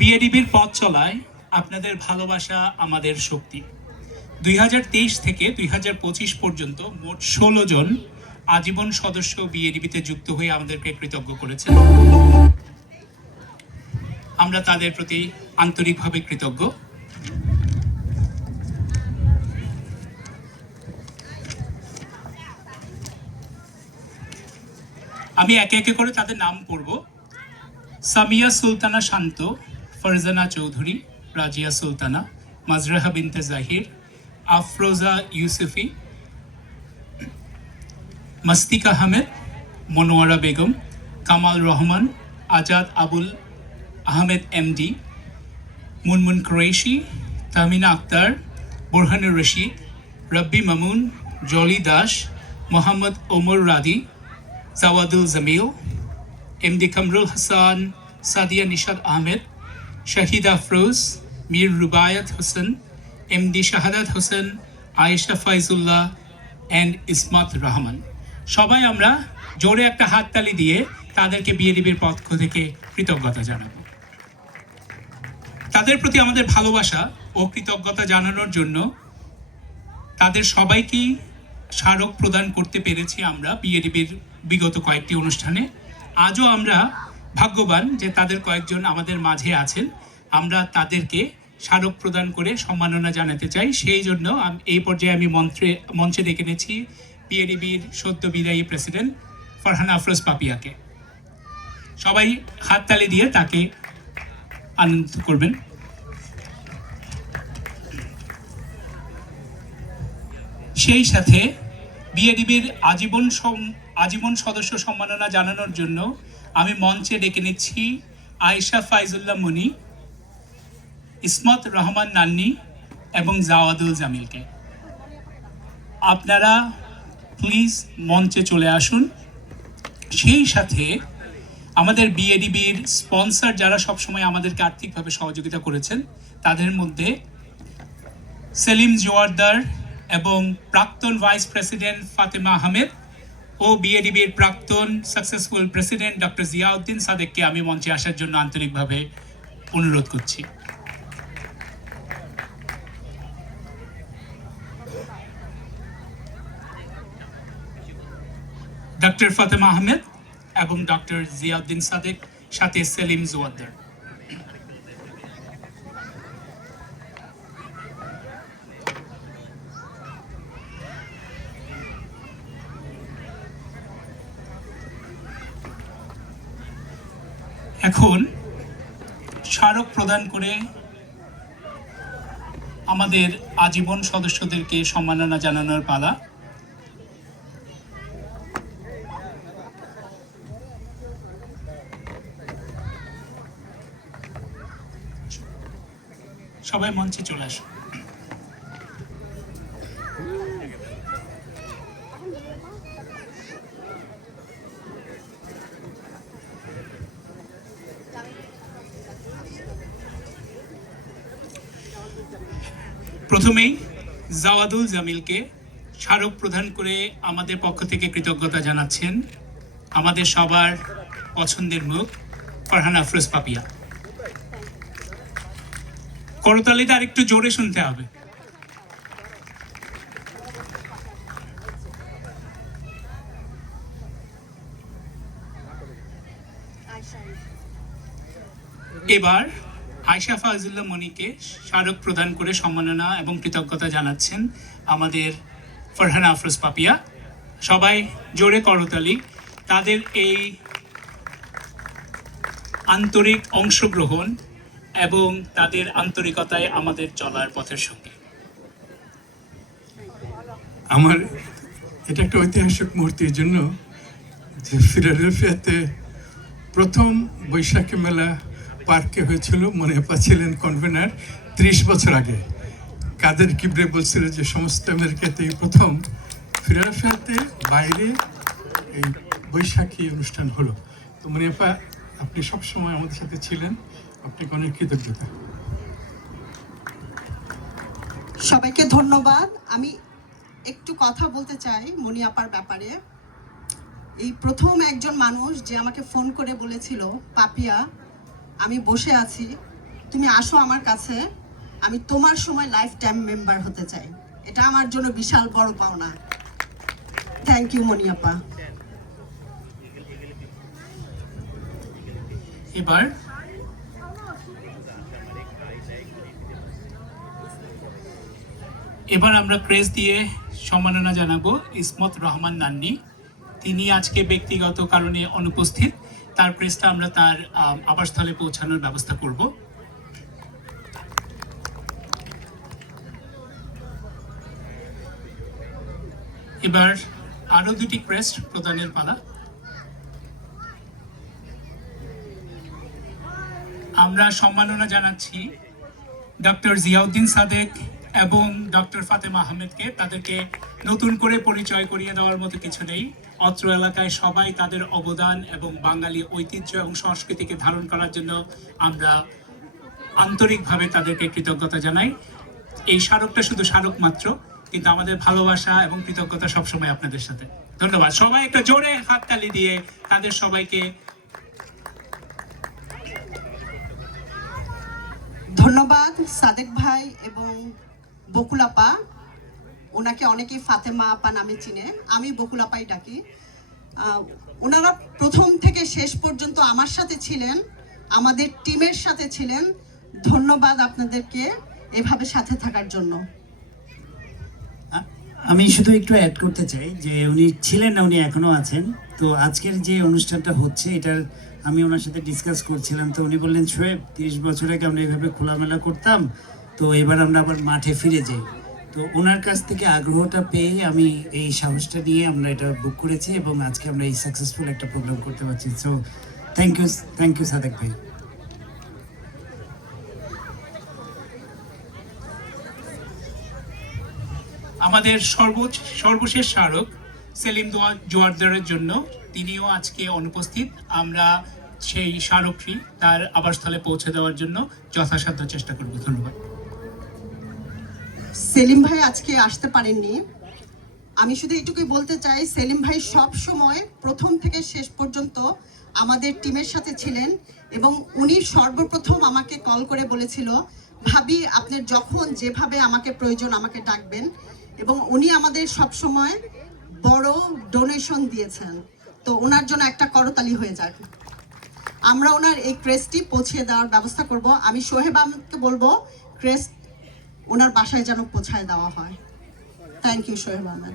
বিএডিবির পথ চলায় আপনাদের ভালোবাসা আমাদের শক্তি। 2023 থেকে 2025 পর্যন্ত মোট 16 জন আজীবন সদস্য বিএডিবিতে যুক্ত হয়ে আমাদেরকে কৃতজ্ঞ করেছেন। আমরা তাদের প্রতি আন্তরিকভাবে কৃতজ্ঞ। আমি একে একে করে তাদের নাম পড়ব। সামিয়া সুলতানা শান্ত, Farzana Chowdhury, Razia Sultana, Majraha Binte Zahir, Afroza Yusufi, Mastika Ahmed, Monowara Begum, Kamal Rahman, Azad Abul Ahmed MD, Munmun Qureshi, Tahmina Akter, Borhanur Rashid, Rabbi Mamun, Jolly Das, Mohammad Omar Radi, Jawadul Jamil, MD Kamrul Hasan, Sadia Nishad Ahmed, Shahid Afroz, Mir Rubayat Hossain, MD Shahadat Hossain, Ayesha Faizullah and Ismat Rahman. সবাই আমরা জোরে একটা হাততালি দিয়ে তাদেরকে বিএডিবির পক্ষ থেকে কৃতজ্ঞতা জানাব। তাদের প্রতি আমাদের ভালোবাসা ও কৃতজ্ঞতা জানানোর জন্য তাদের সবাইকেই স্মারক প্রদান করতে পেরেছি আমরা বিএডিবির বিগত কয়েকটি অনুষ্ঠানে। আজও আমরা ভাগ্যবান যে তাদের কয়েকজন আমাদের মাঝে আছেন। আমরা তাদেরকে স্মারক প্রদান করে সম্মাননা জানাতে চাই। সেই জন্য এই পর্যায়ে আমি মঞ্চে ডেকে এনেছি বিএডিবির সদ্য বিদায়ী প্রেসিডেন্ট ফারহানা আফরোজ পাপিয়াকে। সবাই হাততালি দিয়ে তাকে আনন্দিত করবেন। সেই সাথে বিএডিবির আজীবন সদস্য সম্মাননা জানানোর জন্য আমি মঞ্চে ডেকে নিচ্ছি আয়েশা ফাইজুল্লাহ মনি, ইসমাত রহমান নান্নি এবং জাওয়াদুল জামিলকে। আপনারা প্লিজ মঞ্চে চলে আসুন। সেই সাথে আমাদের বিএডিবির স্পন্সর যারা সবসময় আমাদেরকে আর্থিকভাবে সহযোগিতা করেছেন তাদের মধ্যে সেলিম জোয়ারদার এবং প্রাক্তন ভাইস প্রেসিডেন্ট ফাতেমা আহমেদ ও বিএডিবির প্রাক্তন সাকসেসফুল প্রেসিডেন্ট ডক্টর জিয়াউদ্দিন সাদেককে আমি মঞ্চে আসার জন্য আন্তরিকভাবে অনুরোধ করছি। ডক্টর ফাতেমা আহমেদ এবং ডক্টর জিয়াউদ্দিন সাদেক, সাথে সেলিম জোয়ারদার। এখন স্মারক প্রদান করে আমাদের আজীবন সদস্যদেরকে সম্মাননা জানানোর পালা। সবাই মঞ্চে চলে আসুন। প্রথমেই জাওয়াদুল জামিলকে স্মারক প্রদান করে আমাদের পক্ষ থেকে কৃতজ্ঞতা জানাচ্ছেন আমাদের সবার পছন্দের মুখ ফারহানা আফরোজ পাপিয়া। করতালিটা আর একটু জোরে শুনতে হবে। এবার আয়েশা ফাইজুল্লাহ মনিকে স্মারক প্রদান করে সম্মাননা এবং কৃতজ্ঞতা জানাচ্ছেন আমাদের ফারহানা আফরোজ পাপিয়া। সবাই জোরে করতালি তাদের এই আন্তরিক অংশগ্রহণ এবং তাদের আন্তরিকতায় আমাদের চলার পথের সঙ্গে। আমার এটা একটা ঐতিহাসিক মুহূর্তের জন্য যে ফিলাডেলফিয়াতে প্রথম বৈশাখী মেলা পার্কে হয়েছিল, মনে পাচ্ছিলেন কনভেনার 30 বছর আগে কাদের কিবরে বলছিল যে সমস্ত আমেরিকাতে প্রথম ফিলাডেলফিয়াতে বাইরে এই বৈশাখী অনুষ্ঠান হলো। তো মনিয়াপা, আপনি সবসময় আমাদের সাথে ছিলেন, আপনাকে অনেক কৃতজ্ঞতা। সবাইকে ধন্যবাদ। আমি একটু কথা বলতে চাই মনিয়াপার ব্যাপারে। এই প্রথম একজন মানুষ যে আমাকে ফোন করে বলেছিল, পাপিয়া আমি বসে আছি, তুমি আসো আমার কাছে, আমি তোমার সময় লাইফ টাইম মেম্বার হতে চাই। এটা আমার জন্য বিশাল বড় পাওনা। থ্যাংক ইউ মনি আপা। এবার আমরা ক্রেস দিয়ে সম্মাননা জানাবো ইসমত রহমান নান্নি। তিনি আজকে ব্যক্তিগত কারণে অনুপস্থিত। তার ক্রেসটা আমরা তার আবাসস্থলে পৌঁছানোর ব্যবস্থা করব। এবার আরো দুটি ক্রেস্ট প্রদানের পালা। আমরা সম্মাননা জানাচ্ছি ডক্টর জিয়াউদ্দিন সাদেক এবং ডক্টর ফাতেমা আহমেদকে। তাদেরকে নতুন করে পরিচয় করিয়ে দেওয়ার মতো কিছু নেই। অত্র এলাকায় সবাই তাদের অবদান এবং বাঙালি ঐতিহ্য এবং সংস্কৃতিকে ধারণ করার জন্য আমরা আন্তরিকভাবে তাদেরকে কৃতজ্ঞতা জানাই। এই স্মারকটা শুধু স্মারক মাত্র, কিন্তু আমাদের ভালোবাসা এবং কৃতজ্ঞতা সবসময় আপনাদের সাথে। ধন্যবাদ। সবাই একটা জোরে হাততালি দিয়ে তাদের সবাইকে ধন্যবাদ। সাদেক ভাই এবং বকুল আপা, ওনাকে অনেকে ফাতেমা আপা নামে চিনে, আমি বকুল আপাই ডাকি। ওনারা প্রথম থেকে শেষ পর্যন্ত আমার সাথে ছিলেন, আমাদের টিমের সাথে ছিলেন। ধন্যবাদ আপনাদেরকে এভাবে সাথে থাকার জন্য। আমি শুধু একটু অ্যাড করতে চাই যে উনি ছিলেন না, উনি এখনো আছেন। তো আজকের যে অনুষ্ঠানটা হচ্ছে এটার আমি ওনার সাথে ডিসকাস করছিলাম, তো উনি বললেন শোয়েব 30 বছর আগে আমরা এইভাবে খোলামেলা করতাম, তো এবার আমরা আবার মাঠে ফিরে যাই। তো ওনার কাছ থেকে আগ্রহটা পেয়ে আমি এই সাহসটা নিয়ে আমরা এটা বুক করেছি এবং আজকে আমরা এই সাকসেসফুল একটা প্রোগ্রাম করতে পারছি। সো থ্যাংক ইউ সাদেক ভাই। আমাদের সর্বশেষ স্মারক সেলিম জোয়ারদারের জন্য, তিনিও আজকে অনুপস্থিত। আমরা সেই স্মারকটি তার আবাসস্থলে পৌঁছে দেওয়ার জন্য যথাসাধ্য চেষ্টা করব। ধন্যবাদ। সেলিম ভাই আজকে আসতে পারেননি। আমি শুধু এইটুকুই বলতে চাই, সেলিম ভাই সব সময় প্রথম থেকে শেষ পর্যন্ত আমাদের টিমের সাথে ছিলেন এবং উনি সর্বপ্রথম আমাকে কল করে বলেছিল, ভাবি আপনি যখন যেভাবে আমাকে প্রয়োজন আমাকে ডাকবেন। এবং উনি আমাদের সব সময় বড় ডোনেশন দিয়েছেন। তো ওনার জন্য একটা করতালি হয়ে যাক। আমরা ওনার এই ক্রেস্টটি পৌঁছে দেওয়ার ব্যবস্থা করব। আমি সোহেব আহমেদকে বলবো ক্রেস্ট ওনার বাসায় যেন পৌঁছায় দেওয়া হয়। Thank you Sohaib Ahmed.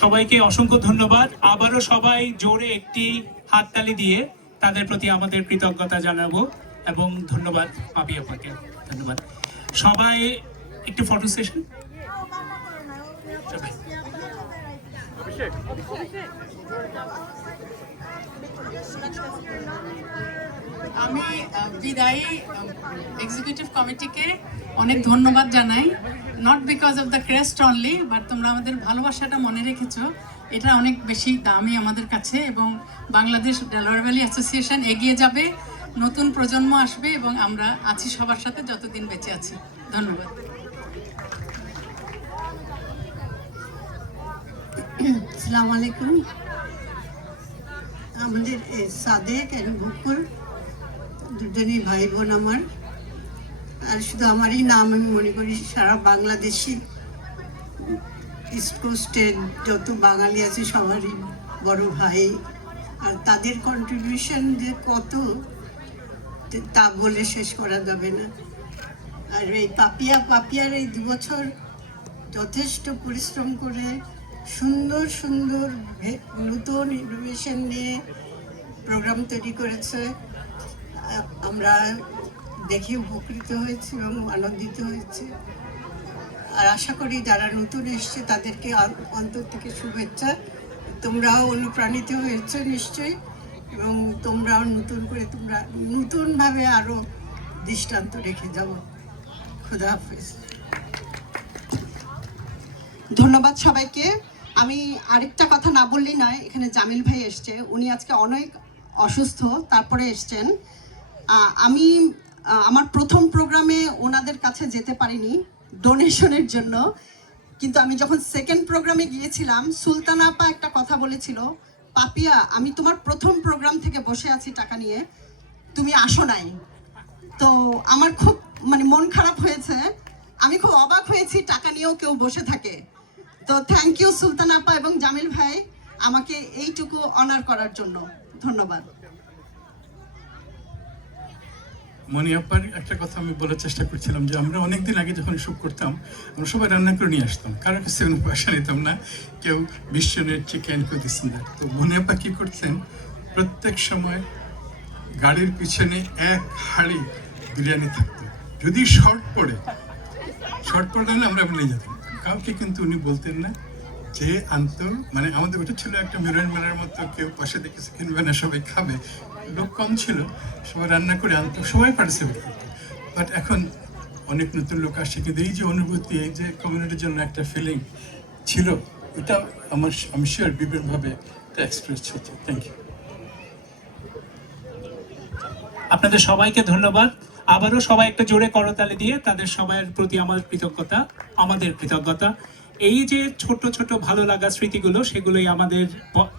সবাইকে অসংখ্য ধন্যবাদ। আবারও সবাই জোরে একটি হাততালি দিয়ে তাদের প্রতি আমাদের কৃতজ্ঞতা জানাবো এবং ধন্যবাদ পাপি আপাকে। ধন্যবাদ। সবাই একটু ফটো সেশন। আমি বিদায়ী এক্সিকিউটিভ কমিটিকে অনেক ধন্যবাদ জানাই, not because of the crest only, but তোমরা আমাদের ভালোবাসাটা মনে রেখেছো, এটা অনেক বেশি দামি আমাদের কাছে। এবং বাংলাদেশ ডেলাওয়্যার ভ্যালি অ্যাসোসিয়েশন এগিয়ে যাবে, নতুন প্রজন্ম আসবে এবং আমরা আছি সবার সাথে যতদিন বেঁচে আছি। ধন্যবাদ। আসসালামু আলাইকুম। আমাদের সাদেক আর বকুল দুজনই ভাই বোন আমার, আর শুধু আমারই নাম, আমি মনে করি সারা বাংলাদেশি ইস্ট কোস্টের যত বাঙালি আছে সবারই বড় ভাই। আর তাদের কন্ট্রিবিউশন যে কত তা বলে শেষ করা যাবে না। আর এই পাপিয়ার এই 2 বছর যথেষ্ট পরিশ্রম করে সুন্দর সুন্দর নতুন ইনোভেশন নিয়ে প্রোগ্রাম তৈরি করেছে। আমরা দেখে উপকৃত হয়েছি এবং আনন্দিত হয়েছি। আর আশা করি যারা নতুন এসছে তাদেরকে অন্তর থেকে শুভেচ্ছা। তোমরাও অনুপ্রাণিত হয়েছে নিশ্চয়ই, এবং তোমরাও তোমরা নতুনভাবে আরও দৃষ্টান্ত রেখে যাবো। খোদা হাফেজ। ধন্যবাদ সবাইকে। আমি আরেকটা কথা না বললেই নয়, এখানে জামিল ভাই এসছে, উনি আজকে অনেক অসুস্থ, তারপরে এসছেন। আমি আমার প্রথম প্রোগ্রামে ওনাদের কাছে যেতে পারিনি ডোনেশনের জন্য, কিন্তু আমি যখন সেকেন্ড প্রোগ্রামে গিয়েছিলাম, সুলতানা আপা একটা কথা বলেছিল, পাপিয়া আমি তোমার প্রথম প্রোগ্রাম থেকে বসে আছি টাকা নিয়ে, তুমি আসো নাই, তো আমার খুব মানে মন খারাপ হয়েছে, আমি খুব অবাক হয়েছি টাকা নিয়েও কেউ বসে থাকে। তো থ্যাংক ইউ সুলতান আপা এবং জামিল ভাই আমাকে এইটুকু অনার করার জন্য, ধন্যবাদ। মনি আপার একটা কথা আমি বলার চেষ্টা করছিলাম যে আমরা অনেকদিন আগে যখন শুট করতাম আমরা সবাই রান্না করে নিয়ে আসতাম, কারো কাছে কোনো পয়সা নিতাম না, কেউ 20 জনের চিকেন কেউ দিচ্ছেন না। তো মনি আপা কী করছেন, প্রত্যেক সময় গাড়ির পিছনে এক হাঁড়ি বিরিয়ানি থাকতো, যদি শর্ট পড়ে হলে আমরা নিয়ে যেতাম, কাউকে কিন্তু উনি বলতেন না যে আনতো, মানে আমাদের ওটা ছিল একটা মিলন মেলার মতো, কেউ পাশে দেখেছে কিনবে না, সবাই খাবে, লোক কম ছিল, সবাই রান্না করে আনতো, সবাই পার্টিসিপেট করতো। বাট এখন অনেক নতুন লোক আসছে, কিন্তু এই যে অনুভূতি, এই যে কমিউনিটির জন্য একটা ফিলিং ছিল, এটা আমি শিওর বিভিন্নভাবে এক্সপ্রেস হচ্ছে। Thank you. আপনাদের সবাইকে ধন্যবাদ। আবারও সবাই একটা জোরে করতালি দিয়ে তাদের সবার প্রতি আমাদের কৃতজ্ঞতা। এই যে ছোট ছোট ভালো লাগা স্মৃতিগুলো, সেগুলোই আমাদের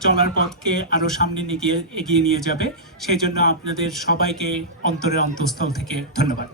চলার পথকে আরো সামনে এগিয়ে নিয়ে যাবে। সেই জন্য আপনাদের সবাইকে অন্তরের অন্তঃস্থল থেকে ধন্যবাদ।